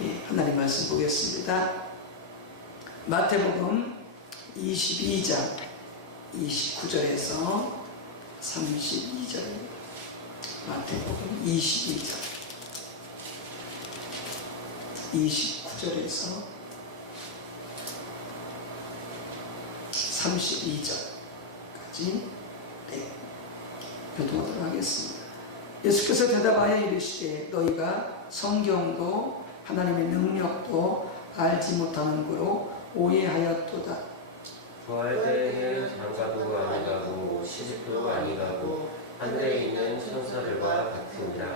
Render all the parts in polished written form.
하나님 말씀 보겠습니다. 마태복음 22장 29절에서 32절입니다. 마태복음 22장 29절에서 32절까지 교독하도록 하겠습니다. 예수께서 대답하여 이르시되 너희가 성경도 하나님의 능력도 알지 못하는 거로 오해하였도다. 부활때에는 장가도 아니라고 시집도 아니라고 하늘에 있는 천사들과 같으니라.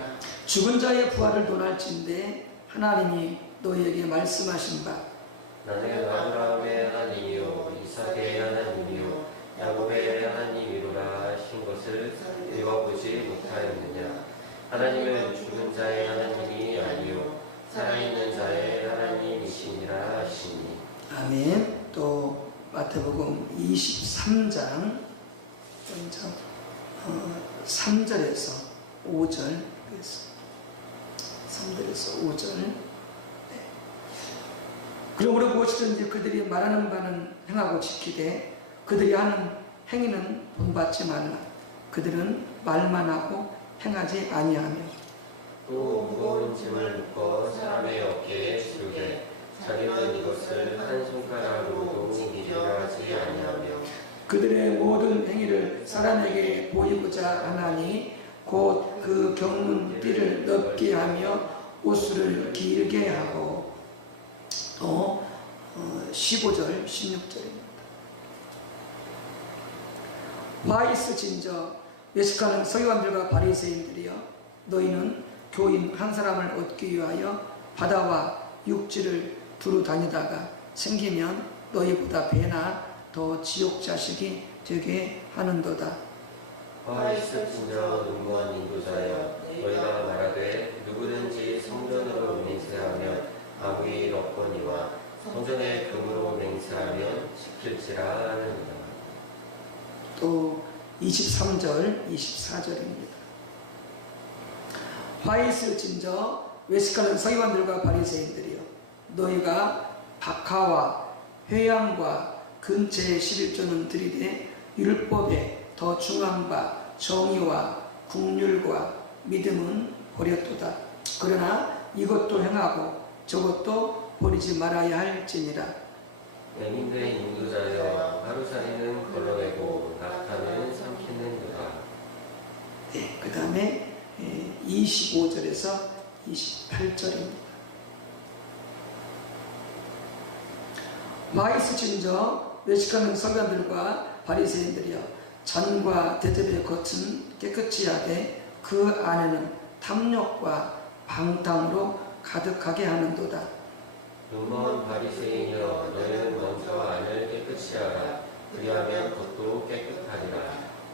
죽은 자의 부활을 논할진대 하나님이 너희에게 말씀하신 바 나는 아브라함의 하나님이요 이삭의 하나님이요 야곱의 하나님이로라 하신 것을 읽어보지 못하였느냐. 하나님은 죽은 자의 하나님이 아니요 살아있는 자의 하나님이시니라 하시니. 아멘. 또 마태복음 23장 3절에서 5절 3절에서 5절 그러므로 무엇이든지 그들이 말하는 바는 행하고 지키되 그들이 하는 행위는 본받지 말라. 그들은 말만 하고 행하지 아니하며 또 무거운 짐을 묶어 사람의 어깨에 지르되 자기는 이것을 한 손가락으로도 이기려 하지 아니하며 그들의 모든 행위를 사람에게 보이고자 하나니 곧 그 겪는 띠를 넓게 하며 옷을 길게 하고 또 15절 16절입니다. 와 있으진저 외식하는 서기관들과 바리새인들이여 너희는 교인 한 사람을 얻기 위하여 바다와 육지를 두루 다니다가 생기면 너희보다 배나 더 지옥 자식이 되게 하는도다. 와 있을진저 눈먼 인도자여 너희가 말하되 누구든지 성전으로 맹세하며 아무 일 없거니와 성전의 금으로 맹세하면 지킬지라 하느니라. 또 23절 24절입니다. 화 있을진저 외식하는 서기관들과 바리새인들이여 너희가 박하와 회양과 근처의 11조는 들이되 율법에 더 중한 바 정의와 국률과 믿음은 버렸도다. 그러나 이것도 행하고 저것도 버리지 말아야 할지니라. 맹인된 인도자여 하루살이는 걸러내고 낙타는 삼키는도다. 네, 그 다음에 25절에서 28절입니다. 와 있으신저 외식하는 서기관들과 바리새인들이여 잔과 대접의 겉은 깨끗이 하되 그 안에는 탐욕과 방탕으로 가득하게 하는도다. 눈먼 바리새인이여 너희는 먼저 안을 깨끗이 하라. 그리하면 겉도 깨끗하리라.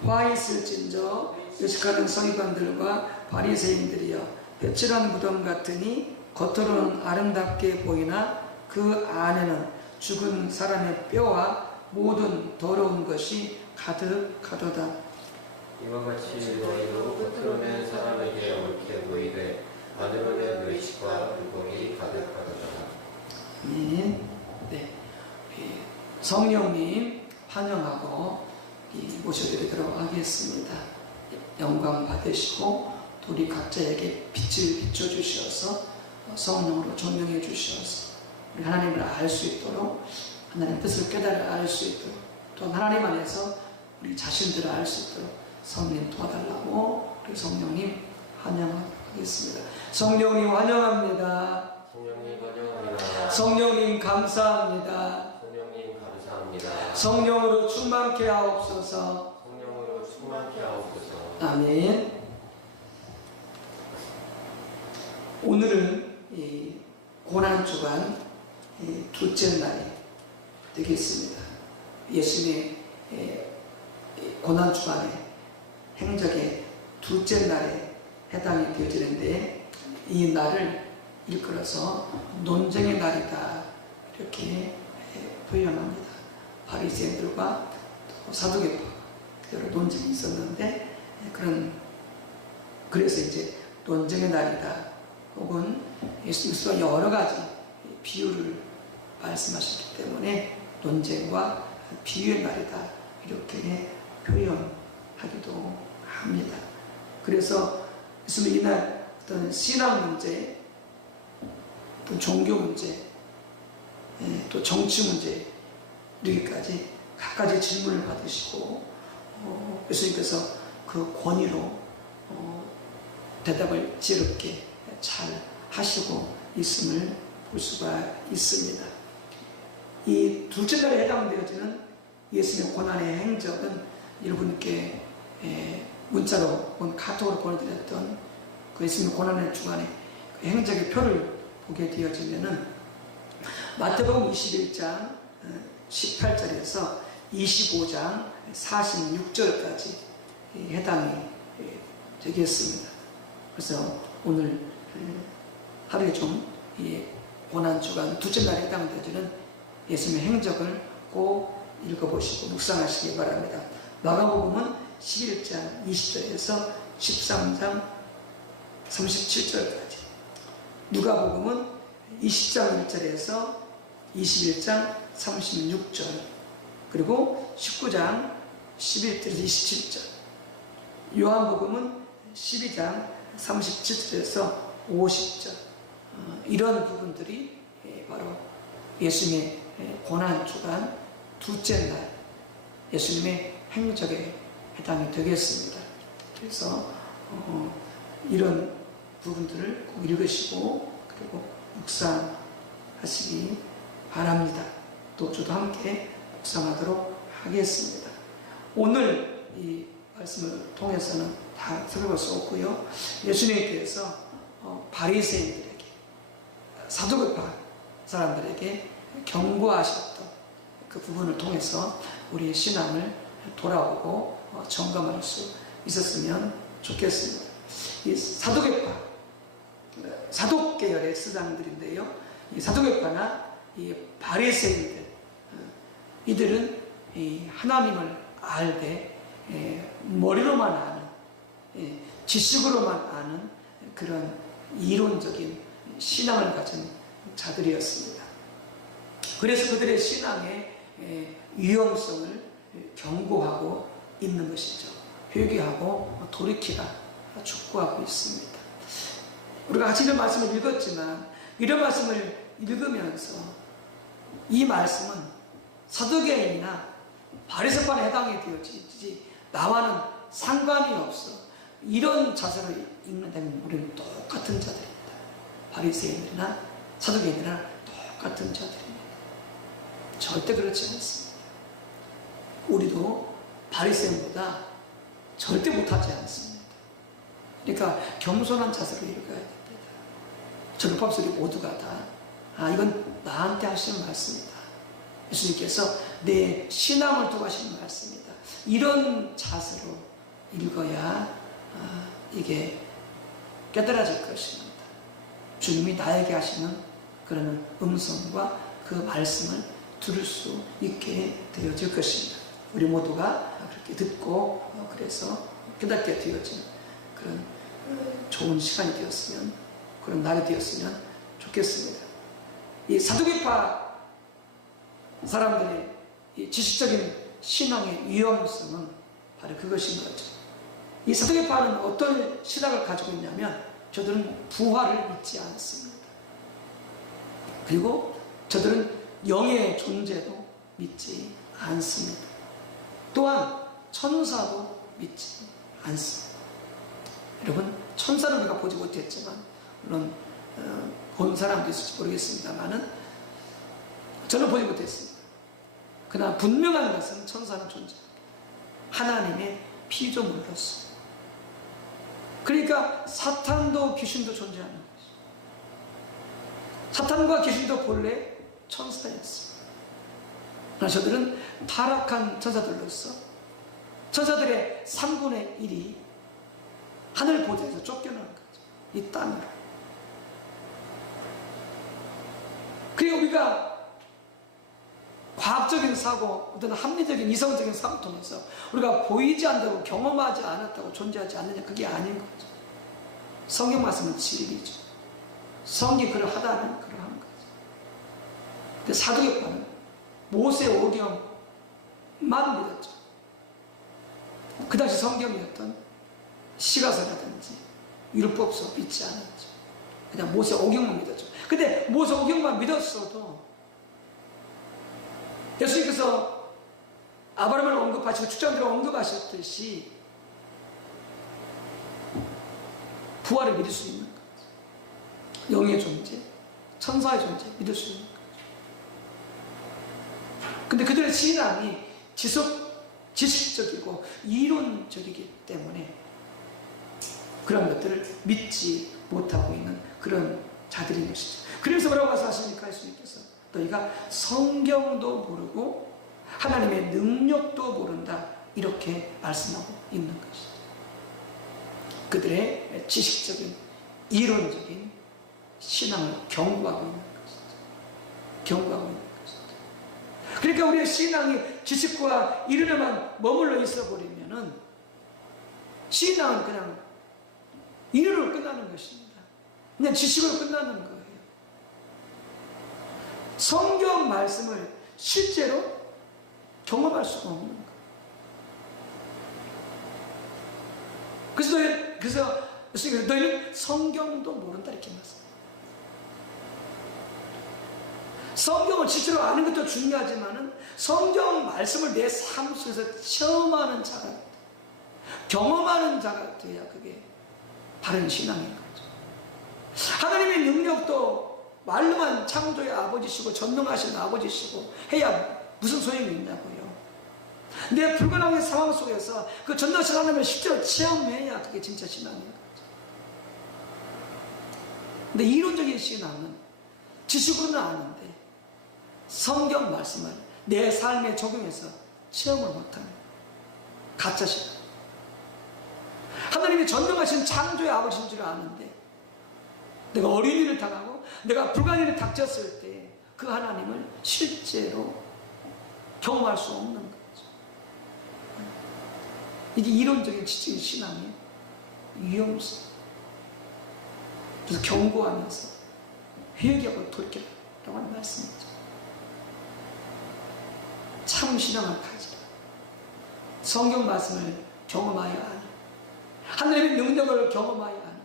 화 있을진저 외식하는 서기관들과 바리새인들이여 배칠한 무덤 같으니 겉으로는 아름답게 보이나 그 안에는 죽은 사람의 뼈와 모든 더러운 것이 가득하도다. 이와 같이 너희도 겉으로는 사람에게 옳게 보이되 안으로는 의식과 불법이 가득하도다. 네. 성령님 환영하고 모셔드리도록 하겠습니다. 영광 받으시고 또 우리 각자에게 빛을 비춰주셔서 성령으로 조명해 주셔서 우리 하나님을 알 수 있도록 하나님 뜻을 깨달아 알 수 있도록 또 하나님 안에서 우리 자신들을 알 수 있도록 성령 도와달라고 우리 성령님 환영하겠습니다. 성령님 환영합니다. 성령님 환영합니다. 성령님 감사합니다. 성령님 감사합니다. 성령으로 충만케 하옵소서. 성령으로 충만케 하옵소서. 아멘. 오늘은 이 고난주간 둘째 날이 되겠습니다. 예수님의 고난주간의 행적의 둘째 날에 해당이 되어지는데 이 날을 일컬어서 논쟁의 날이다 이렇게 표현합니다. 바리새인들과 또 사두개파 여러 논쟁이 있었는데 그래서 이제 논쟁의 날이다 혹은 예수님께서 여러 가지 비유를 말씀하셨기 때문에 논쟁과 비유의 날이다 이렇게 표현하기도 합니다. 그래서 예수님 이날 어떤 신앙 문제, 또 종교 문제, 또 정치 문제 이렇게까지 각가지 질문을 받으시고 예수님께서 그 권위로 대답을 지혜롭게 잘 하시고 있음을 볼 수가 있습니다. 이 둘째 날에 해당되어지는 예수님의 고난의 행적은 여러분께 문자로 혹은 카톡으로 보내드렸던 그 예수님의 고난의 주간의 그 행적의 표를 보게 되어지면은 마태복음 21장 18절에서 25장 46절까지 해당이 되겠습니다. 그래서 오늘 하루에 좀 고난주간 둘째 날에 해당되는 예수님의 행적을 꼭 읽어보시고 묵상하시기 바랍니다. 마가복음은 11장 20절에서 13장 37절까지, 누가복음은 20장 1절에서 21장 36절, 그리고 19장 11절에서 27절, 요한복음은 12장 37절에서 50절, 이런 부분들이 바로 예수님의 고난주간 둘째 날 예수님의 행적에 해당이 되겠습니다. 그래서 이런 부분들을 꼭 읽으시고 그리고 묵상하시기 바랍니다. 또 저도 함께 묵상하도록 하겠습니다. 오늘 이 말씀을 통해서는 다 살펴볼 수 없고요. 예수님께서 바리새인들에게, 사두개파 사람들에게 경고하셨던 그 부분을 통해서 우리의 신앙을 돌아보고 점검할 수 있었으면 좋겠습니다. 이 사두개파, 사독계열의 수장들인데요. 이 사두개파나 이 바리새인들, 이들은 이 하나님을 알되 머리로만 아는, 지식으로만 아는 그런 이론적인 신앙을 가진 자들이었습니다. 그래서 그들의 신앙의 위험성을 경고하고 있는 것이죠. 회개하고 돌이키라 촉구하고 있습니다. 우리가 같이 이런 말씀을 읽었지만 이런 말씀을 읽으면서 이 말씀은 사두개인이나 바리새파에 해당이 되어지지 나와는 상관이 없어. 이런 자세로 읽는다면 우리는 똑같은 자들입니다. 바리새인이나 사두개인이나 똑같은 자들입니다. 절대 그렇지 않습니다. 우리도 바리새인보다 절대 못하지 않습니다. 그러니까 겸손한 자세로 읽어야 됩니다. 전파업소리 모두가 다 이건 나한테 하시는 말씀이다. 예수님께서 내 신앙을 두고 하시는 말씀이다. 이런 자세로 읽어야 이게 깨달아질 것입니다. 주님이 나에게 하시는 그런 음성과 그 말씀을 들을 수 있게 되어질 것입니다. 우리 모두가 그렇게 듣고 그래서 깨닫게 되어지는 그런 좋은 시간이 되었으면, 그런 날이 되었으면 좋겠습니다. 이 사두개파 사람들의 이 지식적인 신앙의 위험성은 바로 그것인 거죠. 이 사두개파는 어떤 신학을 가지고 있냐면 저들은 부활을 믿지 않습니다. 그리고 저들은 영의 존재도 믿지 않습니다. 또한 천사도 믿지 않습니다. 여러분, 천사를 우리가 보지 못했지만 물론 본 사람도 있을지 모르겠습니다만은 저는 보지 못했습니다. 그러나 분명한 것은 천사는 존재합니다. 하나님의 피조물로서. 그러니까 사탄도 귀신도 존재하는 것이죠. 사탄과 귀신도 본래 천사였습니다. 그러나 저들은 타락한 천사들로서 천사들의 3분의 1이 하늘 보좌에서 쫓겨나는 거죠. 이 땅으로. 그리고 우리가 과학적인 사고, 어떤 합리적인 이성적인 사고 통해서 우리가 보이지 않다고, 경험하지 않았다고 존재하지 않느냐, 그게 아닌 거죠. 성경 말씀은 진리죠. 성경이 그러하다는 그러한 거죠. 근데 사도계파는 모세 오경만 믿었죠. 그 당시 성경이었던 시가서라든지 율법서 믿지 않았죠. 그냥 모세 오경만 믿었죠. 근데 모세 오경만 믿었어도 예수님께서 아브라함을 언급하시고 축장들을 언급하셨듯이 부활을 믿을 수 있는 거죠. 영의 존재, 천사의 존재 믿을 수 있는 거죠. 근데 그들의 신앙이 지식적이고 이론적이기 때문에 그런 것들을 믿지 못하고 있는 그런 자들인 것이죠. 그래서 뭐라고 하십니까? 예수님께서 너희가 성경도 모르고 하나님의 능력도 모른다 이렇게 말씀하고 있는 것이죠. 그들의 지식적인 이론적인 신앙을 경고하고 있는 것이죠. 경고하고 있는 것이죠. 그러니까 우리의 신앙이 지식과 이론에만 머물러 있어 버리면은 신앙은 그냥 이론으로 끝나는 것입니다. 그냥 지식으로 끝나는 거예요. 성경 말씀을 실제로 경험할 수가 없는 거예요. 그래서 너희는 성경도 모른다 이렇게 말씀해요. 성경을 실제로 아는 것도 중요하지만은 성경 말씀을 내 삶 속에서 체험하는 자가, 경험하는 자가 돼야 그게 바른 신앙인 거죠. 하나님의 능력도 말로만 창조의 아버지시고 전능하신 아버지시고 해야 무슨 소용이 있냐고요. 내 불가능한 상황 속에서 그 전능하신 하나님을 실제로 체험해야 그게 진짜 신앙인 거죠. 근데 이론적인 신앙은 지식으로는 아는데 성경 말씀을 내 삶에 적용해서 체험을 못하는 가짜 신앙. 하나님이 전능하신 창조의 아버지인 줄 아는데 내가 어린이를 당하고 내가 불가능을 닥쳤을 때 그 하나님을 실제로 경험할 수 없는 거죠. 이게 이론적인 지적인 신앙의 위험성. 그래서 경고하면서 회개하고 돌이켜라고 하는 말씀이죠. 참 신앙을 가지라. 성경 말씀을 경험하여 아는, 하나님의 능력을 경험하여 아는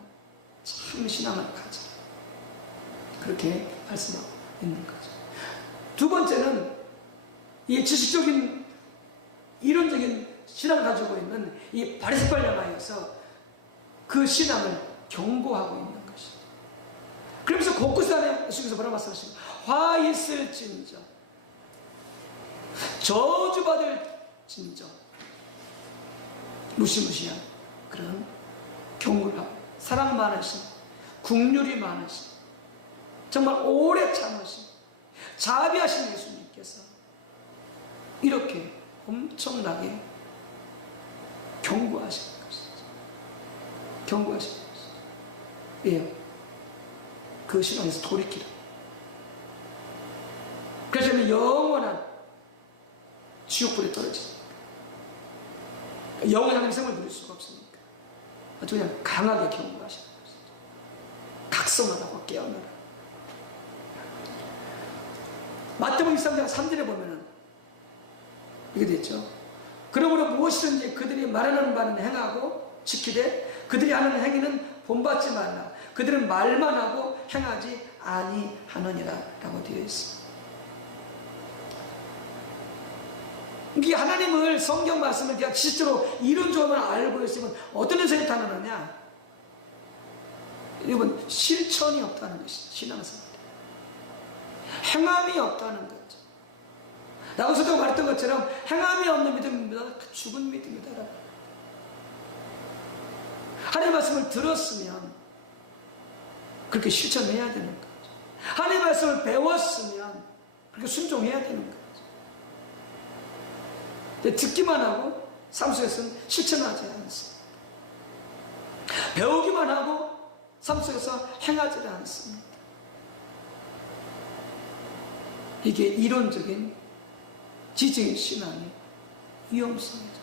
참 신앙을 가지라. 그렇게 말씀하고 있는 거죠. 두 번째는 이 지식적인 이론적인 신앙을 가지고 있는 이 바리새파를 향하여서 그 신앙을 경고하고 있는 것이죠. 그러면서 곳곳에 예수께서 뭐라고 말씀하십니까? 화 있을진저, 저주받을진저, 무시무시한 그런 경고를 하고, 사랑 많으신, 국률이 많으신, 정말 오래 참으신, 자비하신 예수님께서 이렇게 엄청나게 경고하시는 것이죠. 경고하시는 것이죠. 왜요? 그 신앙에서 돌이키라. 그래서 영원한 지옥불에 떨어집니다. 영원한 하나님의 생을 누릴 수가 없으니까 아주 그냥 강하게 경고하시는 것이죠. 각성하라고 깨어나라. 마태복음 23장 3절에 보면은 이게 됐죠. 그러므로 무엇이든지 그들이 말하는 바는 행하고 지키되 그들이 하는 행위는 본받지 말라. 그들은 말만 하고 행하지 아니하느니라 라고 되어 있습니다. 이게 하나님을, 성경 말씀을 내가 실제로 이론적으로 알고 있으면 어떤 현상이 나타나느냐? 여러분, 실천이 없다는 것이죠. 신앙생활. 행함이 없다는 거죠. 야고보서도 말했던 것처럼 행함이 없는 믿음입니다. 죽은 믿음이다. 하나님의 말씀을 들었으면 그렇게 실천해야 되는 거죠. 하나님의 말씀을 배웠으면 그렇게 순종해야 되는 거죠. 근데 듣기만 하고 삶 속에서는 실천하지 않습니다. 배우기만 하고 삶 속에서 행하지 않습니다. 이게 이론적인 지적인 신앙의 위험성이죠.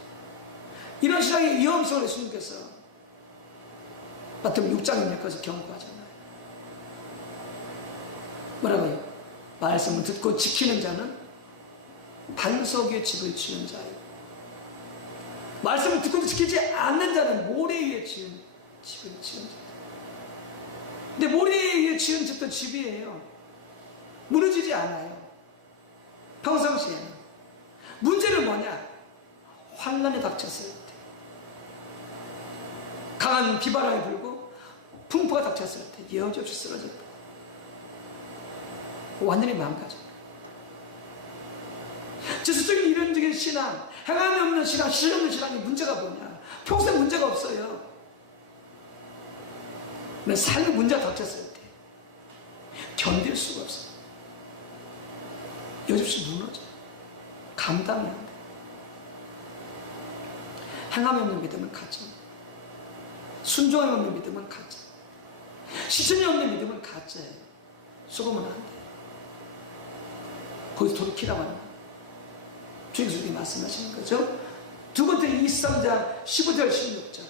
이런 신앙의 위험성을 예수님께서 마태복음 6장에 것을 경고하잖아요. 뭐라고요? 말씀을 듣고 지키는 자는 반석 위에 집을 지은 자예요. 말씀을 듣고도 지키지 않는 자는 모래 위에 지은 집을 지은 자예요. 근데 모래 위에 지은 집도 집이에요. 무너지지 않아요. 평상시에는. 문제는 뭐냐? 환난이 닥쳤을 때, 강한 비바람이 불고 풍파가 닥쳤을 때 여지없이 쓰러졌다. 완전히 망가져요. 지수적인 이론적인 신앙, 행함이 없는 신앙, 실력 없는 신앙이 문제가 뭐냐? 평생 문제가 없어요. 근데 삶의 문제가 닥쳤을 때 견딜 수가 없어요. 여지없이 무너져요. 감당이 안 돼요. 행함이 없는 믿음은 가짜. 순종함이 없는 믿음은 가짜. 실천이 없는 믿음은 가짜예요. 속으면 안 돼요. 거기서 돌이키라고 하는 거예요. 주님이 말씀하시는 거죠. 두 번째 23장 15절 16절.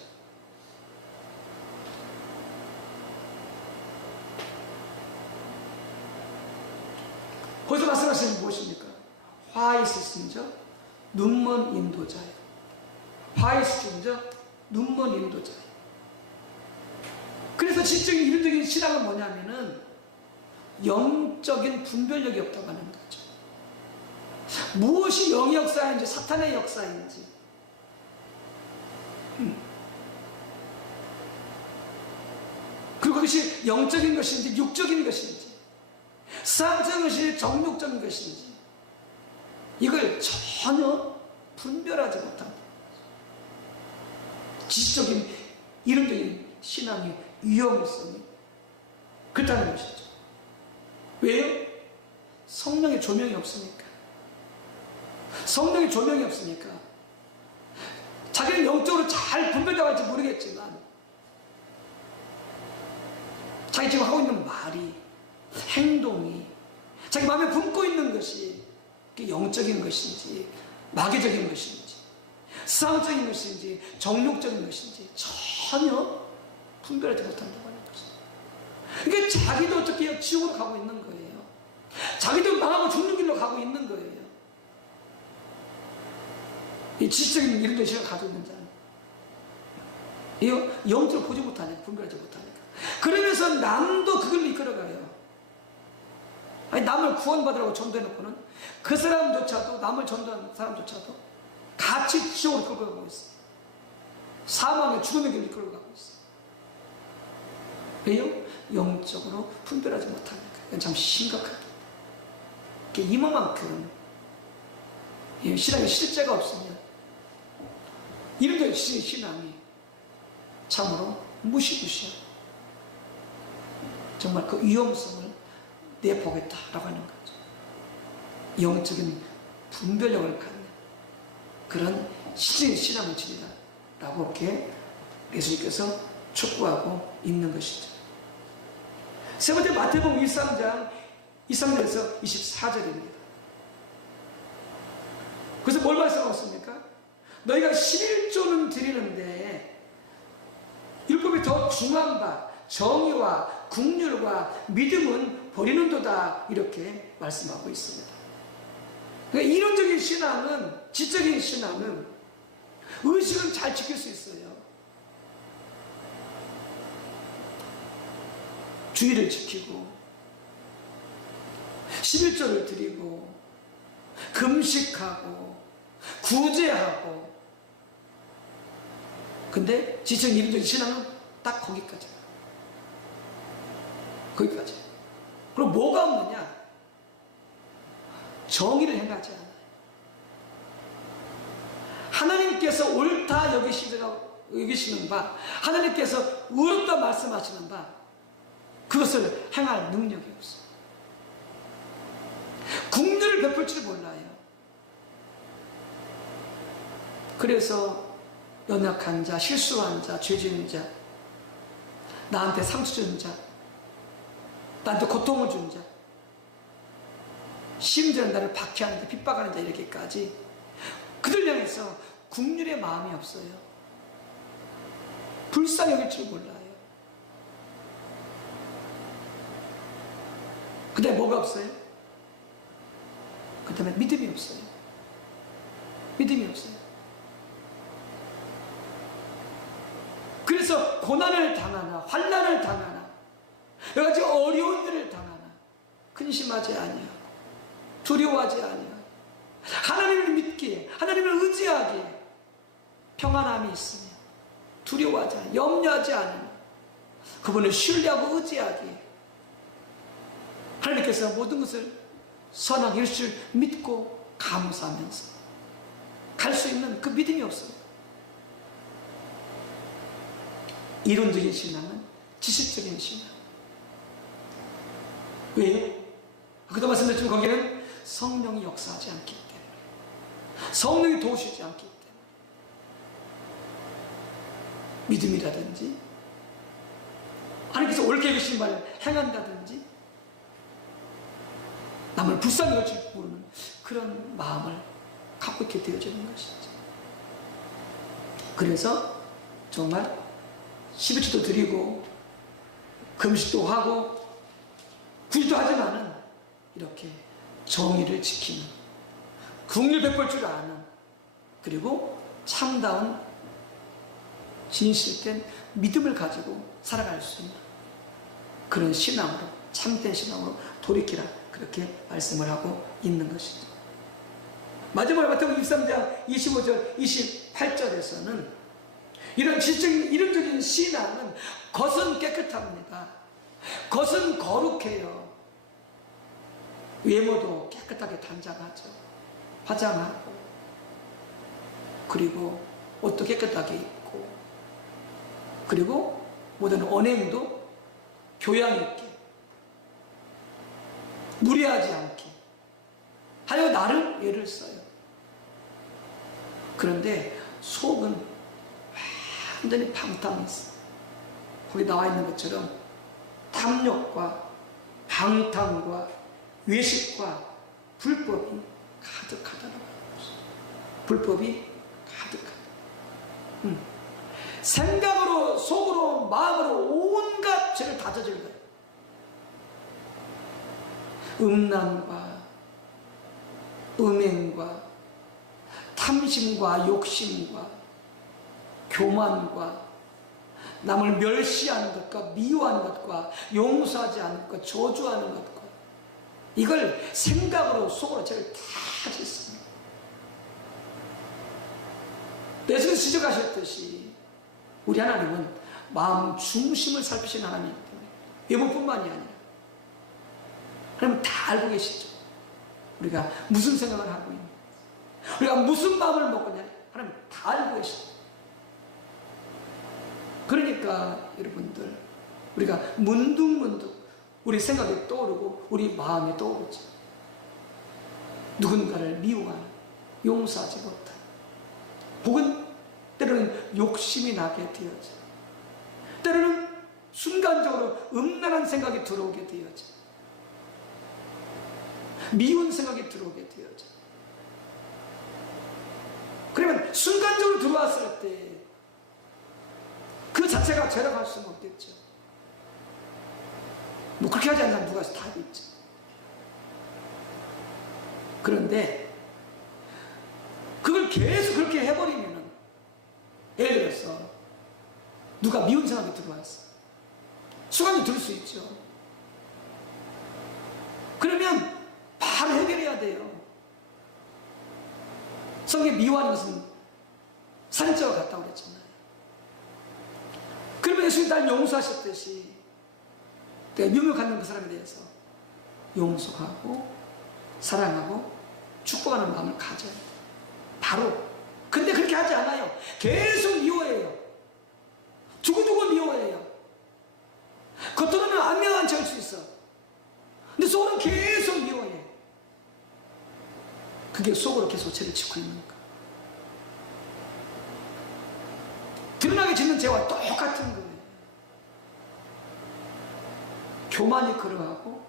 거기서 말씀하시는 게 무엇입니까? 화 있으신 자, 눈먼 인도자예요. 화 있으신 자, 눈먼 인도자예요. 그래서 지적인 이론적인 신앙은 뭐냐면은 영적인 분별력이 없다고 하는 거죠. 무엇이 영의 역사인지 사탄의 역사인지, 그리고 그것이 영적인 것인지 육적인 것인지, 사상적인 것인지 정욕적인 것인지, 이걸 전혀 분별하지 못합니다. 지식적인 이론적인 신앙의 위험성이 그렇다는 것이죠. 왜요? 성령의 조명이 없으니까. 성령의 조명이 없으니까 자기는 영적으로 잘 분별당할지 모르겠지만 자기 지금 하고 있는 말이, 행동이, 자기 마음에 품고 있는 것이 영적인 것인지 마귀적인 것인지 수상적인 것인지 정욕적인 것인지 전혀 분별하지 못한다고 하는 것이죠. 그러니까 자기도 어떻게 지옥으로 가고 있는 거예요. 자기도 망하고 죽는 길로 가고 있는 거예요. 이 지식적인 이런 것을 가지고 있는 자는 영적으로 보지 못하니까, 분별하지 못하니까. 그러면서 남도 그걸 이끌어가요. 아니, 남을 구원받으라고 전도해놓고는 그 사람조차도, 남을 전도하는 사람조차도 같이 지옥으로 끌고 가고 있어요. 사망의 죽음의 길로 끌고 가고 있어요. 왜요? 영적으로 분별하지 못하니까. 이건 참 심각합니다. 이만큼 신앙에 실제가 없으면 이런 신앙이 참으로 무시무시하고 정말 그 위험성을 내보겠다라고 하는 거죠. 영적인 분별력을 갖는 그런 실제의 신앙을 지니라라고 이렇게 예수님께서 촉구하고 있는 것이죠. 세 번째 마태복음 23장 23절에서 24절입니다. 그래서 뭘 말씀하셨습니까? 너희가 11조는 드리는데 율법이 더 중한 바 정의와 국률과 믿음은 버리는도다, 이렇게 말씀하고 있습니다. 그러니까 이론적인 신앙은, 지적인 신앙은 의식은 잘 지킬 수 있어요. 주의를 지키고 11조를 드리고 금식하고 구제하고, 근데 지적인 이론적인 신앙은 딱 거기까지예요. 거기까지. 그럼 뭐가 없느냐? 정의를 행하지 않아요. 하나님께서 옳다 여기시는 바, 하나님께서 의롭다 말씀하시는 바, 그것을 행할 능력이 없어요. 국률을 베풀 줄 몰라요. 그래서 연약한 자, 실수한 자, 죄 지은 자, 나한테 상처 준 자, 나한테 고통을 준 자, 심지어는 나를 박해하는 자, 핍박하는 자, 이렇게까지 그들 향해서 국률의 마음이 없어요. 불쌍히 여길 줄 몰라요. 그 다음에 뭐가 없어요? 그 다음에 믿음이 없어요. 믿음이 없어요. 그래서 고난을 당하나 환난을 당하나 여러 가지 어려운 일을 당하나 근심하지 아니하고 두려워하지 아니하고 하나님을 믿기에 하나님을 의지하기에 평안함이 있으며 두려워하지 않으며 염려하지 않으며 그분을 신뢰하고 의지하기에 하나님께서 모든 것을 선하게 이룰 줄 믿고 감사하면서 갈 수 있는 그 믿음이 없어요. 이론적인 신앙은 지식적인 신앙. 왜요? 아까도 말씀드렸지만 거기는 성령이 역사하지 않기 때문에, 성령이 도우시지 않기 때문에 믿음이라든지 하나님께서 옳게 여기신 말을 행한다든지 남을 불쌍히 여길 줄 모르는 그런 마음을 갖고 있게 되어지는 것이죠. 그래서 정말 11주도 드리고 금식도 하고 구제도 하지만은 이렇게 정의를 지키는 긍휼 베풀 줄 아는 그리고 참다운 진실된 믿음을 가지고 살아갈 수 있는 그런 신앙으로 참된 신앙으로 돌이키라 그렇게 말씀을 하고 있는 것이죠. 마지막으로 마태복음 23장 25절 28절에서는 이런 지적인 이론적인 신앙은 겉은 깨끗합니다. 겉은 거룩해요. 외모도 깨끗하게 단장하죠. 화장하고 그리고 옷도 깨끗하게 입고 그리고 모든 언행도 교양 있게 무례하지 않게 하여 나를 예를 써요. 그런데 속은 완전히 방탕했어. 거기 나와 있는 것처럼 탐욕과 방탕과 외식과 불법이 가득하다는 거예요. 불법이 가득하다. 생각으로 속으로 마음으로 온갖 죄를 다 저지른 거예요. 음란과 음행과 탐심과 욕심과 교만과 남을 멸시하는 것과 미워하는 것과 용서하지 않는 것, 저주하는 것과 이걸 생각으로 속으로 죄를 다 짓습니다. 예수께서 지적하셨듯이 우리 하나님은 마음 중심을 살피신 하나님이기 때문에 외모뿐만이 아니라 하나님 다 알고 계시죠. 우리가 무슨 생각을 하고 있는지 우리가 무슨 마음을 먹고 있냐 하나님 다 알고 계시죠. 그러니까 여러분들 우리가 문득문득 우리 생각이 떠오르고 우리 마음이 떠오르죠. 누군가를 미워하는 용서하지 못하는 혹은 때로는 욕심이 나게 되어져 때로는 순간적으로 음란한 생각이 들어오게 되어져 미운 생각이 들어오게 되어져 그러면 순간적으로 들어왔을 때 그 자체가 죄라고 할 수는 없겠죠. 뭐 그렇게 하지 않는 사람 누가 다 있죠. 그런데 그걸 계속 그렇게 해버리면은 예를 들어서 누가 미운 생각이 들어왔어. 순간이 들 수 있죠. 그러면 바로 해결해야 돼요. 성경에 미워하는 것은 산자와 같다고 그랬잖아요. 그러면 예수님이 날 용서하셨듯이 내가 미움을 갖는 그 사람에 대해서 용서하고 사랑하고 축복하는 마음을 가져요. 바로. 근데 그렇게 하지 않아요. 계속 미워해요. 두고두고 미워해요. 겉으로는 안면한 척할 수 있어. 근데 속으로는 계속 미워해. 그게 속으로 계속 죄를 짓고 있는 거야. 드러나게 짓는 죄와 똑같은 거예요. 교만이 그러하고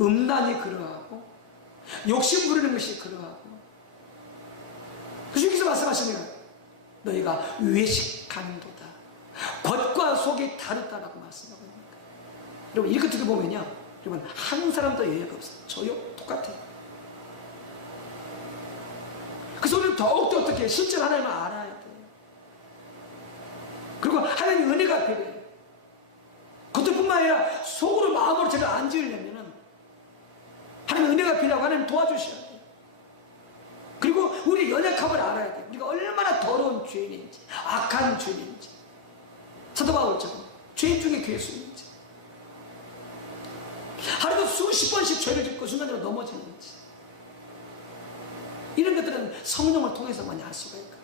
음란이 그러하고 욕심 부리는 것이 그러하고 주님께서 말씀하시면 너희가 외식하는도다. 겉과 속이 다르다라고 말씀하고 있는 거예요. 여러분 이렇게 들어보면요 여러분, 한 사람도 예외가 없어요. 저요 똑같아요. 그래서 우리는 더욱더 어떻게 실제로 하나님을 알아야 돼요. 그리고 하나님의 은혜가 필요해요. 그것뿐만 아니라 속으로 마음으로 죄를 안 지으려면 하나님의 은혜가 필요하고 하나님 도와주셔야 돼요. 그리고 우리의 연약함을 알아야 돼요. 우리가 얼마나 더러운 죄인인지, 악한 죄인인지, 사도 바울처럼 죄인 중에 괴수인지, 하루도 수십 번씩 죄를 짓고 순간적으로 넘어지는지, 이런 것들은 성령을 통해서만 알 수가 있거든.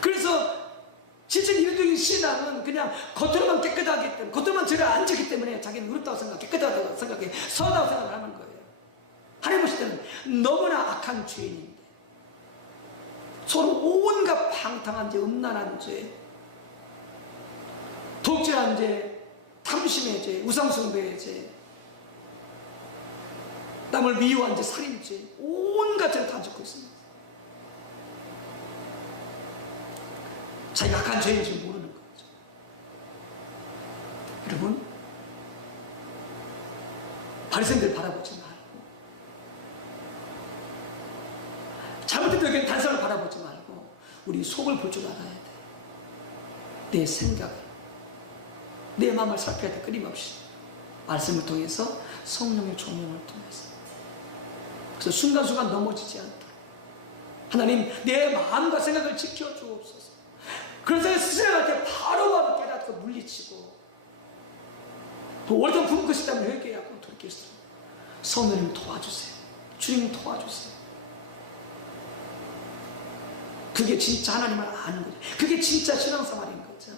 그래서 진짜 이론적인 신앙은 그냥 겉으로만 깨끗하기 때문에, 겉으로만 죄를 안 짓기 때문에 자기는 의롭다고 생각해, 깨끗하다고 생각해, 선하다고 생각을 하는 거예요. 하나님 보실 때는 너무나 악한 죄인인데, 서로 온갖 방탕한 죄, 음란한 죄, 독재한 죄, 탐심의 죄, 우상숭배의 죄, 남을 미워한 죄, 살인죄, 온갖 죄를 다 짓고 있습니다. 자기가 악한 죄인 줄 모르는 거죠. 여러분, 바리새인들 바라보지 말고, 잘못된 여기는 다른 사람을 바라보지 말고 우리 속을 볼 줄 알아야 돼. 내 생각을, 내 마음을 살펴야 돼. 끊임없이 말씀을 통해서, 성령의 조명을 통해서. 그래서 순간순간 넘어지지 않다. 하나님, 내 마음과 생각을 지켜주옵소서. 그래서 스승할 때 바로바로 깨닫고 물리치고, 또 오래된 부은 것이 있다면 회개하고 돌이킬 수 있도록 성령님 도와주세요. 주님 도와주세요. 그게 진짜 하나님을 아는 거죠. 그게 진짜 신앙생활인 거죠.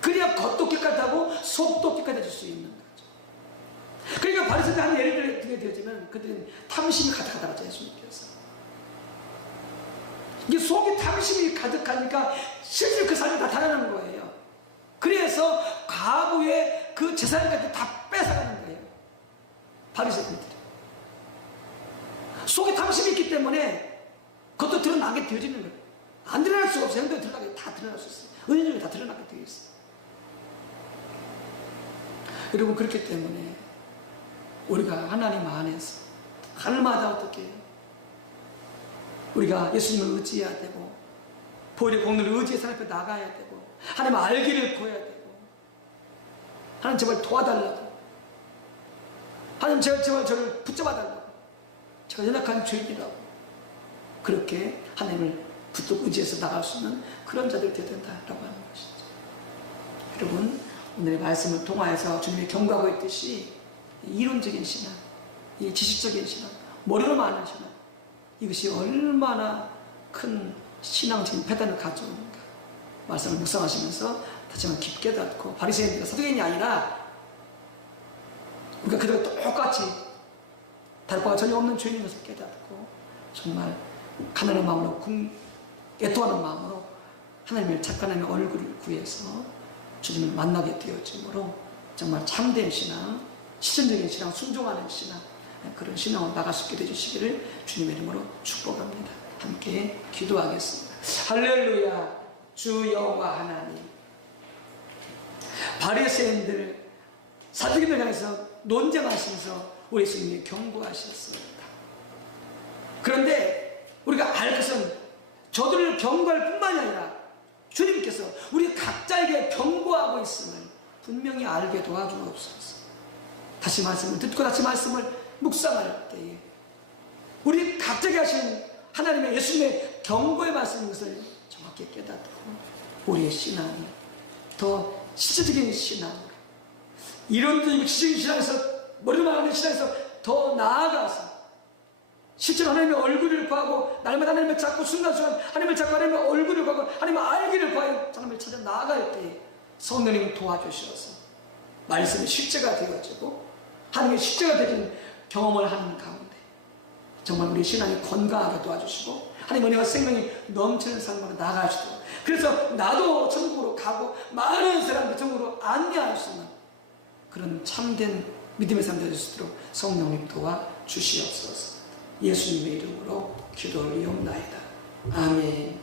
그래야 겉도 깨끗하고 속도 깨끗해질 수 있는 거죠. 그러니까 바리새인들 한 예를 들게 되어지면 그들은 탐심이 가득하다고 하죠. 예수님께서. 이게 속에 탐심이 가득하니까 실제로 그 삶이 다 달아나는 거예요. 그래서 과거에 그 재산까지 다 뺏어가는 거예요. 바리새인들이. 속에 탐심이 있기 때문에 그것도 드러나게 되어지는 거예요. 안 드러날 수가 없어요. 행동이 드러나게 다 드러날 수 있어요. 은혜 중에 다 드러나게 되어 있어요. 여러분, 그렇기 때문에 우리가 하나님 안에서 하늘마다 어떻게 해요? 우리가 예수님을 의지해야 되고, 보혈의 공로를 의지해서 하나님 앞에 나가야 되고, 하나님 알기를 구해야 되고, 하나님 제발 도와달라고, 하나님 제발 저를 붙잡아달라고, 제가 연약한 죄인이라고, 그렇게 하나님을 붙들고 의지해서 나갈 수 있는 그런 자들이 되어야 된다라고 하는 것이죠. 여러분, 오늘의 말씀을 통하여서 주님이 경고하고 있듯이 이론적인 신앙, 이 지식적인 신앙, 머리로만 아는 신앙, 이것이 얼마나 큰 신앙적인 패단을 가져오는가, 말씀을 묵상하시면서 다시 한번 깊게 닫고, 바리새인들과 사두개인이 아니라 우리가 그들과 똑같이 다를 바가 전혀 없는 죄인인 것을 깨닫고 정말 가난한 마음으로, 애통하는 마음으로 하나님의 착한 하나님의 얼굴을 구해서 주님을 만나게 되어지므로 정말 참된 신앙, 실천적인 신앙, 순종하는 신앙, 그런 신앙을 나갈 수 있게 해주시기를 주님의 이름으로 축복합니다. 함께 기도하겠습니다. 할렐루야. 주 여호와 하나님, 바리새인들, 사두개인들 향해서 논쟁하시면서 우리 예수님이 경고하셨습니다. 그런데 우리가 알 것은 저들을 경고할 뿐만이 아니라 주님께서 우리 각자에게 경고하고 있음을 분명히 알게 도와주옵소서. 다시 말씀을 듣고 다시 말씀을 묵상할 때에 우리 각자에게 하신 하나님의 예수님의 경고의 말씀인 것을 정확히 깨닫고 우리의 신앙이 더 실질적인 신앙으로, 이론적이고 지적인 신앙에서, 머리로만 하는 신앙에서 더 나아가서 실제로 하나님의 얼굴을 구하고 날마다 하나님을 찾고 순간순간 하나님을 찾고 하나님의 얼굴을 구하고 하나님의 알기를 구하여 하나님을 찾아 나아갈 때에 성령님 도와주셔서 말씀이 실제가 되어지고 하나님의 실제가 되는 경험을 하는 가운데 정말 우리 신앙이 건강하게 도와주시고 하나님 은혜와 생명이 넘치는 삶으로 나아가시도록, 그래서 나도 천국으로 가고 많은 사람들 천국으로 안내할 수 있는 그런 참된 믿음의 삶 될 수 있도록 성령님 도와주시옵소서. 예수님의 이름으로 기도를 올리옵나이다. 아멘.